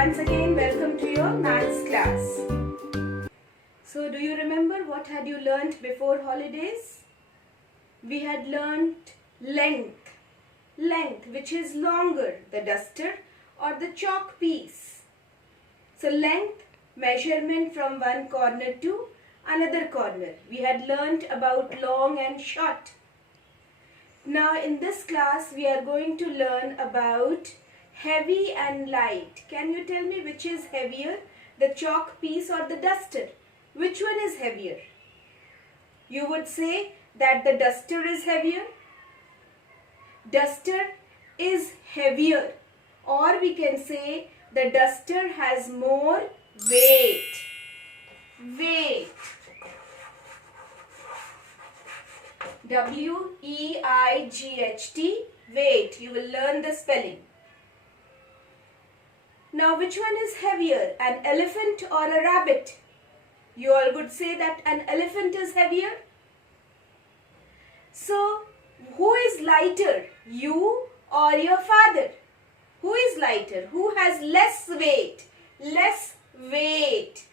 once again welcome to your maths class. So do you remember what had you learnt before holidays? We had learnt length. Length, which is longer, the duster or the chalk piece. So length, measurement from one corner to another corner. We had learnt about long and short. Now in this class we are going to learn about heavy and light. Can you tell me which is heavier, the chalk piece or the duster? Which one is heavier? You would say that the duster is heavier. Duster is heavier, or we can say the duster has more weight. Weight. W-E-I-G-H-T, weight. You will learn the spelling. Now which one is heavier, an elephant or a rabbit? You all would say that an elephant is heavier. So who is lighter, you or your father? Who is lighter? Who has less weight? Less weight,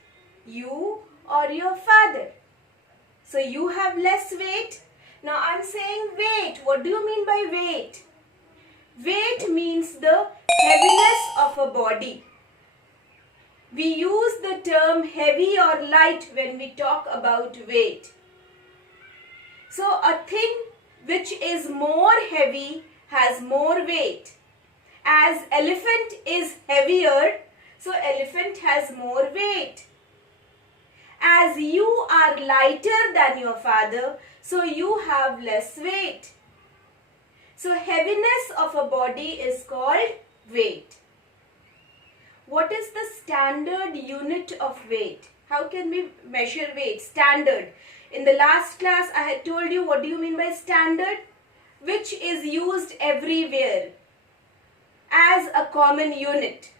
you or your father? So you have less weight. Now I am saying weight. What do you mean by weight? Weight means the heaviness of a body. We use the term heavy or light when we talk about weight. So a thing which is more heavy has more weight. As elephant is heavier, so elephant has more weight. As you are lighter than your father, so you have less weight. So heaviness of a body is called weight. What is the standard unit of weight? How can we measure weight? Standard. In the last class I had told you what do you mean by standard? Which is used everywhere as a common unit.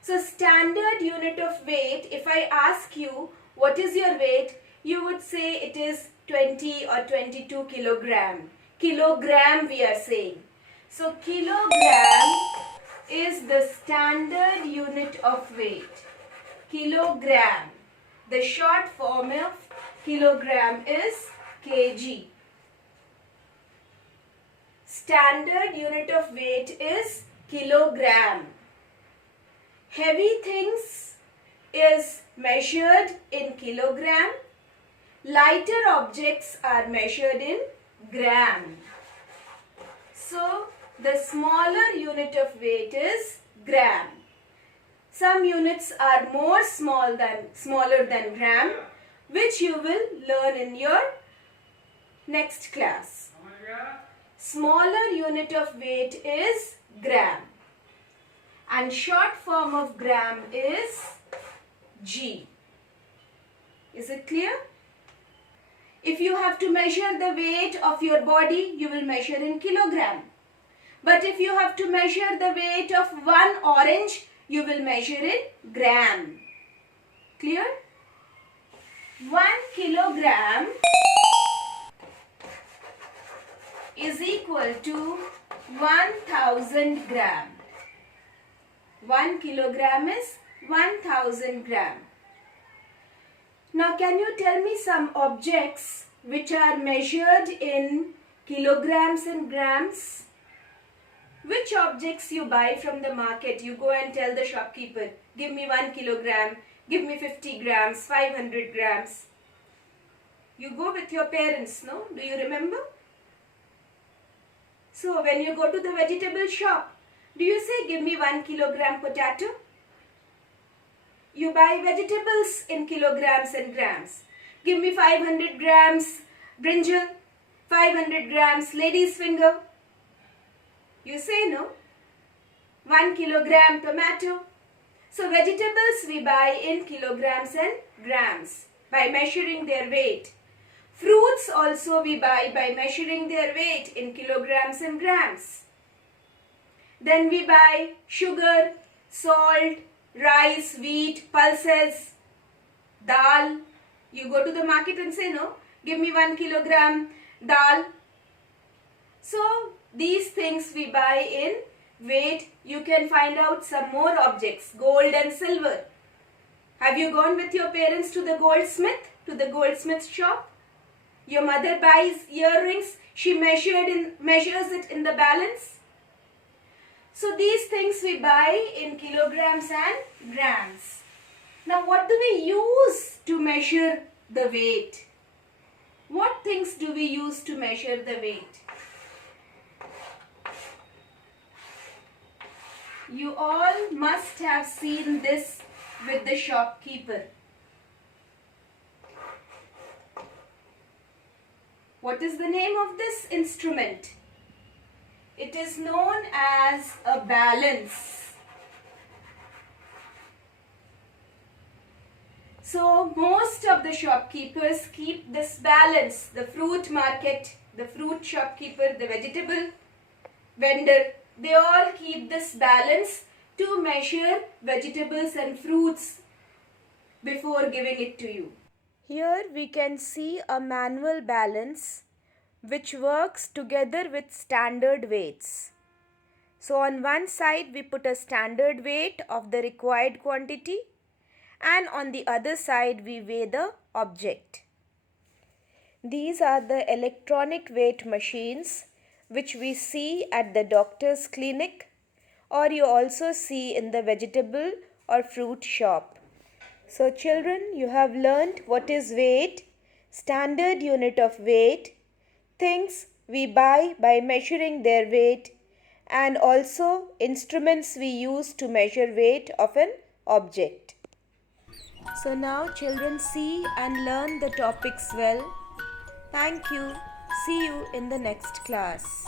So standard unit of weight, if I ask you what is your weight, you would say it is 20 or 22 kilogram. Kilogram we are saying. So kilogram is the standard unit of weight. Kilogram. The short form of kilogram is kg. Standard unit of weight is kilogram. Heavy things is measured in kilogram. Lighter objects are measured in gram. So the smaller unit of weight is gram. Some units are smaller than gram, which you will learn in your next class. Smaller unit of weight is gram. And short form of gram is G. Is it clear? If you have to measure the weight of your body, you will measure in kilogram. But if you have to measure the weight of one orange, you will measure in gram. Clear? 1 kilogram is equal to 1000 gram. 1 kilogram is 1000 gram. Now can you tell me some objects which are measured in kilograms and grams? Which objects you buy from the market? You go and tell the shopkeeper, give me 1 kilogram, give me 50 grams, 500 grams. You go with your parents, no? Do you remember? So when you go to the vegetable shop, do you say give me 1 kilogram potato? You buy vegetables in kilograms and grams. Give me 500 grams brinjal, 500 grams lady's finger. You say no. 1 kilogram tomato. So vegetables we buy in kilograms and grams by measuring their weight. Fruits also we buy by measuring their weight in kilograms and grams. Then we buy sugar, salt, rice, wheat, pulses, dal. You go to the market and say no, give me 1 kilogram dal. So these things we buy in weight, you can find out some more objects, gold and silver. Have you gone with your parents to the goldsmith shop? Your mother buys earrings, she measures it in the balance. So these things we buy in kilograms and grams. Now what do we use to measure the weight? What things do we use to measure the weight? You all must have seen this with the shopkeeper. What is the name of this instrument? It is known as a balance. So most of the shopkeepers keep this balance. The fruit market, the fruit shopkeeper, the vegetable vendor, they all keep this balance to measure vegetables and fruits before giving it to you. Here we can see a manual balance which works together with standard weights. So on one side we put a standard weight of the required quantity, and on the other side we weigh the object. These are the electronic weight machines which we see at the doctor's clinic, or you also see in the vegetable or fruit shop. So children, you have learnt what is weight, standard unit of weight, things we buy by measuring their weight, and also instruments we use to measure weight of an object. So now children see and learn the topics well. Thank you. See you in the next class.